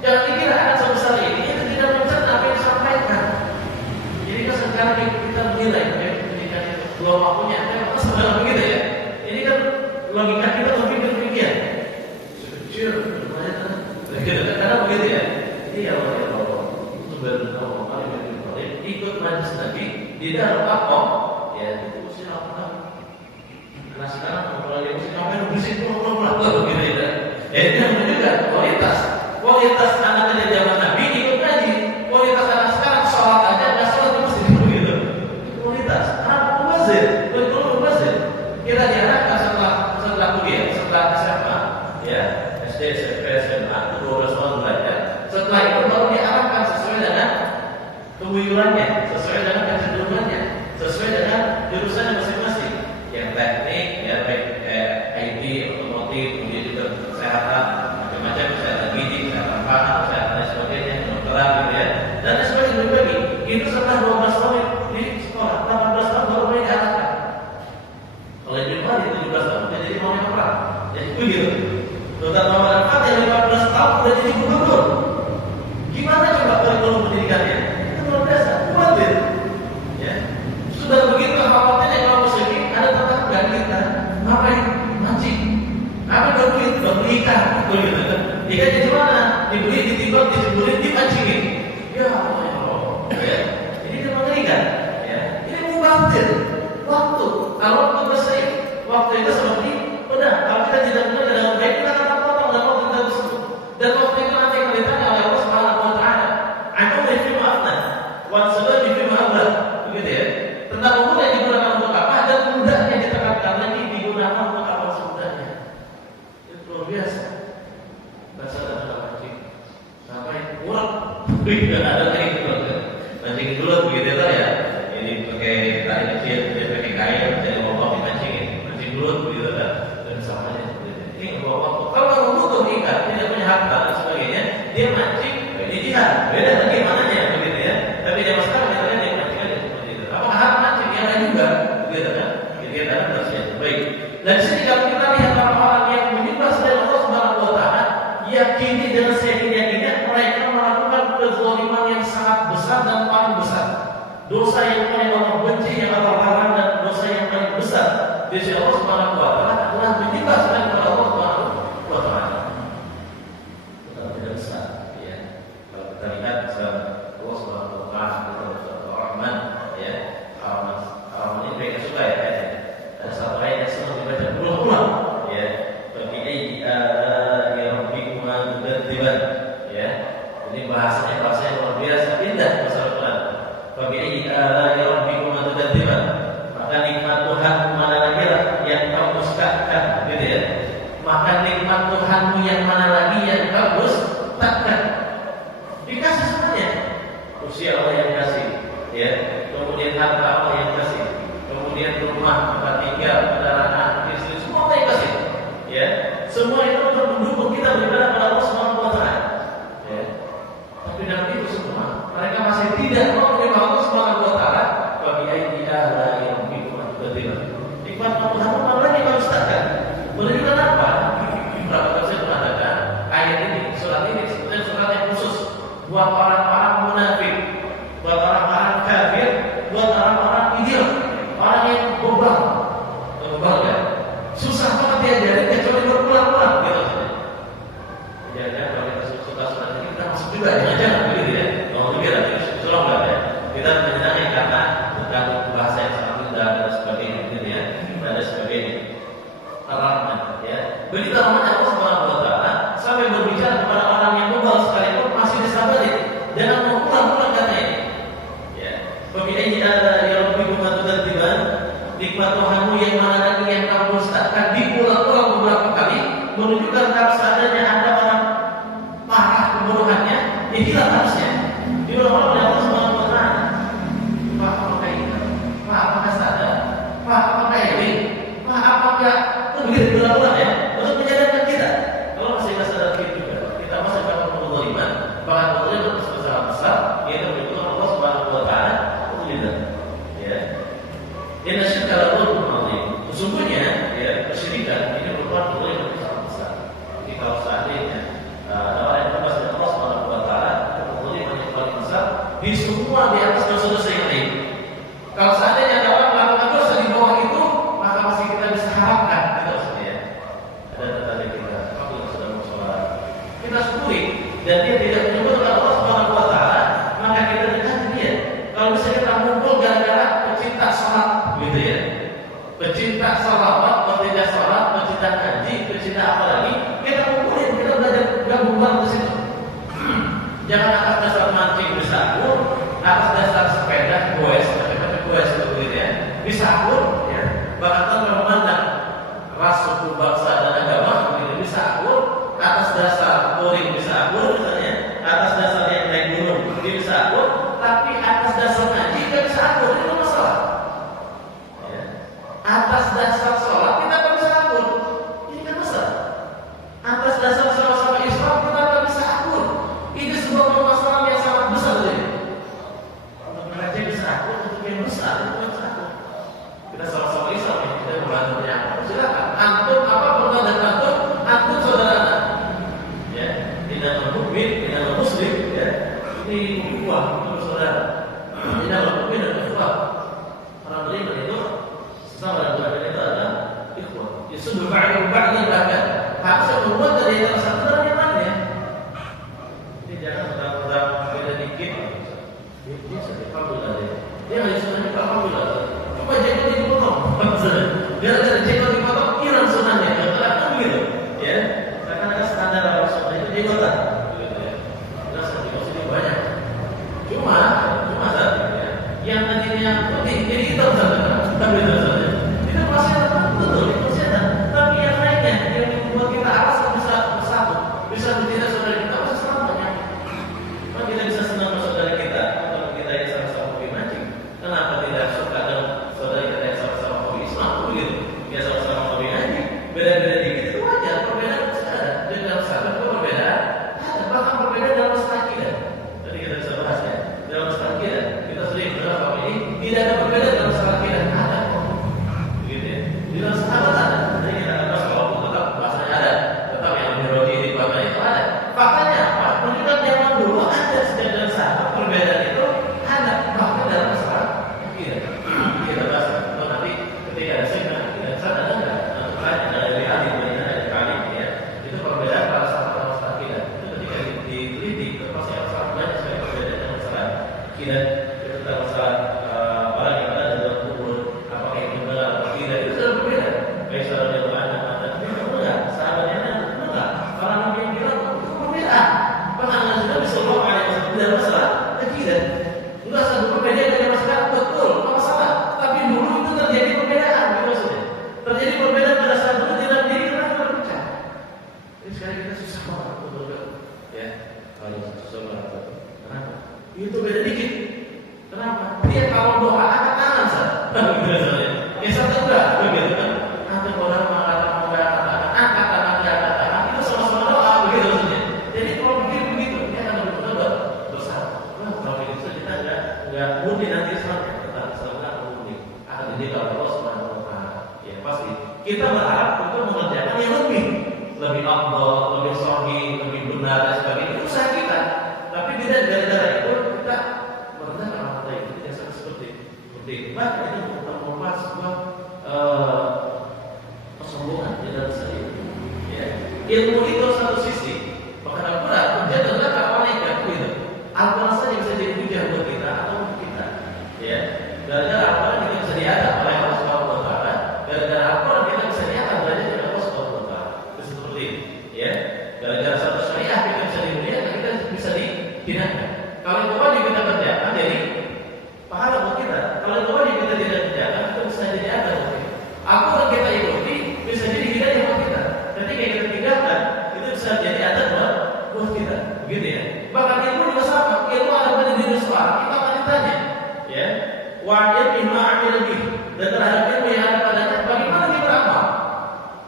Jangan dikira anak sebesar ini itu tidak mencerna apa yang disampaikan. Jadi kan sekarang kita menilai, pendidikan itu belum waktunya. Memang sebenarnya begitu ya. Ini kan logika kita lebih demikian. Kecil, karena begitu ya. Ya Allah, Zubair bin Awwam ikut majelis Nabi di dalam Akom, ya itu usia 8 tahun. Karena sekarang kalau dia usia ngapain bersih pulang gitu ya. Itu menunjukkan kualitas anak dari zaman Nabi ikut ngaji. Kualitas anak sekarang sholat aja nggak sholat di masjid begitu. Kualitas anak mubazir, betul mubazir. Kita diarahkan setelah kuliah, setelah SMA, ya SD, SMP, SMA, 12 tahun belajar. Setelah itu baru diarahkan sesuai dengan kewiyurannya, sesuai dengan kecenderungannya, sesuai dengan jurusannya masing-masing. Yang teknik, ya baik IT, otomotif, kemudian juga kesehatan, udah jadi gubernur. Gimana coba kurikulum pendidikannya? Itu luar biasa, khawatir. Ya. Sudah begitu khawatirnya kalau muslimin ada tetangga kita, ngapain? Mancing. Apa berbeli ikan? Begitu kan? Ikan di mana? Dibeli, ditimbang, diceburin, dipancingin. Ya Allah. Ya. Ini kan mengerikan. Ya. Ini mubazir waktu. Kalau waktu bersih, waktu itu seperti benar. Kalau kita tidak benar dalam baik, kita akan potong dalam waktu kita tersebut. Dan waktu itu nanti akan ditanya oleh Allah Subhanahu Wa Taala. Aku beri maafna, wan sebab beri maaflah, begitu ya. Tentang umur yang digunakan untuk apa dan mudah yang ditekankan lagi digunakan untuk apa sebetulnya. Itu luar biasa. Bahasa dalam mancing sampai kurang, tidak ada kayak gitu. Mancing dulu begitu ya. Ini pakai tali kecil, dia pakai kain, jadi bawa dimancingin. Mancing dulu begitu kan. Dan samanya seperti itu. Ini bawa waktu. Kalau butuh ikan, tidak punya harta dan sebagainya, dia mancing, dia jihad. Beda lagi mananya begitu ya. Tapi zaman sekarang kita lihat dia mancing aja seperti itu. Apakah hak mancing yang lain juga, begitu kan? Jadi kita harusnya baik. Dan di sini kalau kita lihat orang-orang yang menyembah selain Allah Subhanahu Wa Taala, yakini dengan seyakin-yakinnya mereka melakukan kezaliman yang sangat besar dan paling besar. Dosa yang paling Allah benci, yang Allah larang, dan dosa yang paling besar di sisi Allah Subhanahu Wa Taala adalah menyembah selain Allah Subhanahu Wa Taala. Bukan tidak besar, ya. Kalau kita lihat Allah Subhanahu Wa Taala itu Ar-Rahman, ya. Ar-Rahman ini mereka suka ya. Ada satu ayat yang selalu dibaca berulang-ulang, ya. Bagi ayat rabbikuma tukadziban, ya. Ini bahasanya luar biasa, indah bahasa Al-Quran. Bagi ayat rabbikuma tukadziban, maka nikmat Tuhan mana lagi lah yang kau dustakan, gitu ya. Maka nikmat Tuhanmu yang mana lagi yang kau dustakan. Dikasih semuanya. Usia Allah yang kasih, ya. Kemudian harta Allah yang kasih. Kemudian rumah, tempat tinggal, kendaraan, istri, semua Allah yang kasih. Ya, semua itu untuk mendukung kita beribadah kepada Allah Subhanahu Wa Taala. Ya. Tapi dalam itu semua, mereka masih tidak mau menerima Allah Subhanahu Wa Taala. Bagi ayat yang bikin betul. Nikmat Tuhan mana lagi yang harus takkan? Menunjukkan apa? Berapa kali saya mengatakan ayat ini, surat ini sebetulnya surat yang khusus buat orang-orang munafik, buat orang-orang kafir, buat orang-orang ideal, orang yang bebal ya. Susah banget diajarin kecuali berulang-ulang gitu. Jangan kalau kita suka surat ini kita masuk juga, jangan begitu ya. Kalau juga nanti tolong ya. Kita menyenangi karena bukan bahasa yang sangat mudah dan sebagainya gitu ya. Dan sebagainya. Ar-Rahman ya. Begitu namanya Allah Subhanahu Wa Taala sampai berbicara kepada orang yang bebal sekalipun masih disabari. Jangan mengulang-ulang kata ini. Ya. Bagi ayat rabbikuma tukadziban, nikmat Tuhanmu yang mana lagi yang kamu dustakan, diulang-ulang beberapa kali menunjukkan kalau seandainya ada orang parah pembunuhannya, ya hilang harusnya. Diulang-ulang oleh Allah Subhanahu Wa Taala. Pak apakah ini? Pak apakah sadar? Pak apakah ini? Pak apakah itu begitu diulang-ulang ya untuk menyadarkan kita. Kalau masih tidak sadar juga, kita masih akan menzaliman, bahkan menzaliman besar-besar, yaitu menunjukkan Allah Subhanahu Wa Taala itu tidak. Ya. Inna syirka la dzulmun adzim. Sesungguhnya ya kesyirikan ini merupakan dosa yang sangat besar. Jadi kalau seandainya ada orang yang berbahasa dengan Allah Subhanahu Wa Taala, itu dosa yang paling besar di semua di atas dosa-dosa yang lain. Kalau seandainya ada orang melakukan dosa di bawah itu, maka masih kita bisa harapkan kita maksudnya. Ada tetangga kita, kalau kita sedang bersolat, kita syukuri dan dia tidak menyebutkan Allah Subhanahu Wa Taala, maka kita dekati dia. Kalau misalnya kita mumpul gara-gara pecinta salat, gitu ya, pecinta salawat, pecinta salat, pecinta haji, pecinta apa lagi, kita kumpulin, kita belajar gabung bareng di situ. Jangan atas dasar mancing bisa akur, atas dasar sepeda goes begitu ya, bisa akur, ya, bahkan tanpa memandang ras, suku, bangsa dan agama, begitu bisa akur, atas dasar touring bisa akur, misalnya, atas dasar yang naik gunung dia bisa akur, tapi atas dasar haji tidak bisa akur, itu masalah. Atas dasar sholat kita tak bisa akur, ini kan masalah. mukmin dengan muslim ya, ini ukhuwah untuk saudara. Ini adalah mukmin dan ukhuwah. Orang beriman itu sesama dan beriman itu adalah ikhwah. Yusudul ba'du ba'dan bahkan harusnya membuat dari antara satu dan yang lainnya. Jadi jangan mentang-mentang beda dikit. Dia sedih alhamdulillah dia hanya sunahnya alhamdulillah. Coba jenggot dipotong. Gara-gara jenggot dipotong hilang sunahnya. Kenapa begitu? Ya, karena ada standar orang sunnah itu jenggotan. Jelas maksudnya banyak. Cuma yang tadinya putih jadi hitam tapi itu masih betul itu masih ada. Tapi yang lainnya yang membuat kita alas bisa bersatu, bisa bertindak saudara kita masih selamanya. Maka kita bisa senang sama saudara kita kalau kita yang sama-sama hobi mancing. Kenapa tidak suka dengan saudara kita yang sama-sama hobi Islam? Begitu. Ya sama-sama hobi mancing. Beda-beda dikit itu wajar. Perbedaan bisa ada. Dan dalam sahabat itu perbedaan ada. Bahkan perbedaan dalam masalah akidah. Tadi kita bisa bahas ya. Dalam masalah akidah kita sering berapa ini tidak ada perbedaan dalam masalah akidah. Ada. Begitu ya. Di dalam sahabat ada. Jadi kita akan bahas kalau tetap bahasanya ada. Tetap yang lebih roji di bagian itu ada. Faktanya apa? Menunjukkan zaman dulu ada sejak dalam sahabat perbedaan itu ada. Bahkan dalam masalah akidah. Kita bahas. Kalau nanti ketika ada sehingga kita sana ada nggak? Ada dari hadis dari kali ya. Itu perbedaan para sahabat dalam masalah akidah. Itu ketika diteliti itu pasti ada sangat banyak sekali perbedaan dalam masalah akidah. Itu dalam masalah orang yang ada dalam kubur, apakah itu benar atau tidak itu sudah berbeda. Baik sahabat yang anak tapi enggak, sahabatnya enggak. Para nabi yang bilang itu perbedaan. Bahkan Nabi Sallallahu Alaihi Wasallam dalam masalah akidah. Enggak satu perbedaan dari masalah betul, apa masalah. Tapi dulu itu terjadi perbedaan, gitu maksudnya. Terjadi perbedaan pada saat dulu dalam diri kita berpecah. Ini sekarang kita susah banget untuk ya, kalau susah banget. Kenapa? Itu beda dikit. Kenapa? Dia kalau doa angkat tangan saja. Ya satu enggak, begitu kan? Nanti orang mengatakan angkat tangan, itu sama-sama doa, begitu maksudnya. Jadi kalau begitu, dia akan benar-benar bersatu. Nah, kalau begitu kita enggak murni nanti Islamnya, tentang Islamnya murni. Akan jadi kalau Allah Subhanahu Wa Taala, ya pasti. Kita berharap untuk mengerjakan yang lebih afdal, lebih sahih, lebih benar dan sebagainya. Itu usaha kita. Tapi tidak gara-gara itu kita merendahkan orang lain. Itu tidak sama seperti itu. Bahkan itu merupakan sebuah kesombongan di dalam diri. Ya. Ilmu itu satu sisi. Bahkan Al-Quran menjadi adalah kawannya gitu. Al-Quran saja bisa jadi hujah buat kita atau untuk kita. Ya. Gara-gara Al-Quran kita bisa diadab oleh Allah Subhanahu Wa Taala. Gara-gara Al-Quran kita bisa diadab belajar dari Allah Subhanahu Wa Taala. Itu seperti itu. Ya. Gara-gara satu syariah kita bisa dimuliakan, kita bisa dihinakan. Kalau itu wajib kita kerjakan, jadi pahala buat kita. Kalau itu wajib kita tidak kerjakan, itu bisa jadi ada. Aturan kita ikuti bisa jadi hidayah buat kita. Ketika kita tinggalkan, itu bisa jadi ada buat kita. Begitu ya. Bahkan ilmu juga sama. Ilmu ada pada diri seorang. Kita akan ditanya, ya. Wajib ilmu amil lebih dan terhadap ilmu yang ada padanya, bagaimana dia beramal?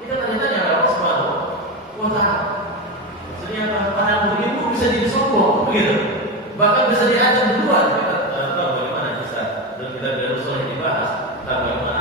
Kita tanya-tanya Allah Subhanahu Wa Taala. Maksudnya para berilmu bisa jadi sombong, begitu. Bahkan bisa diajak duluan. Kita tahu bagaimana bisa dan kita dari Rasul yang dibahas tentang bagaimana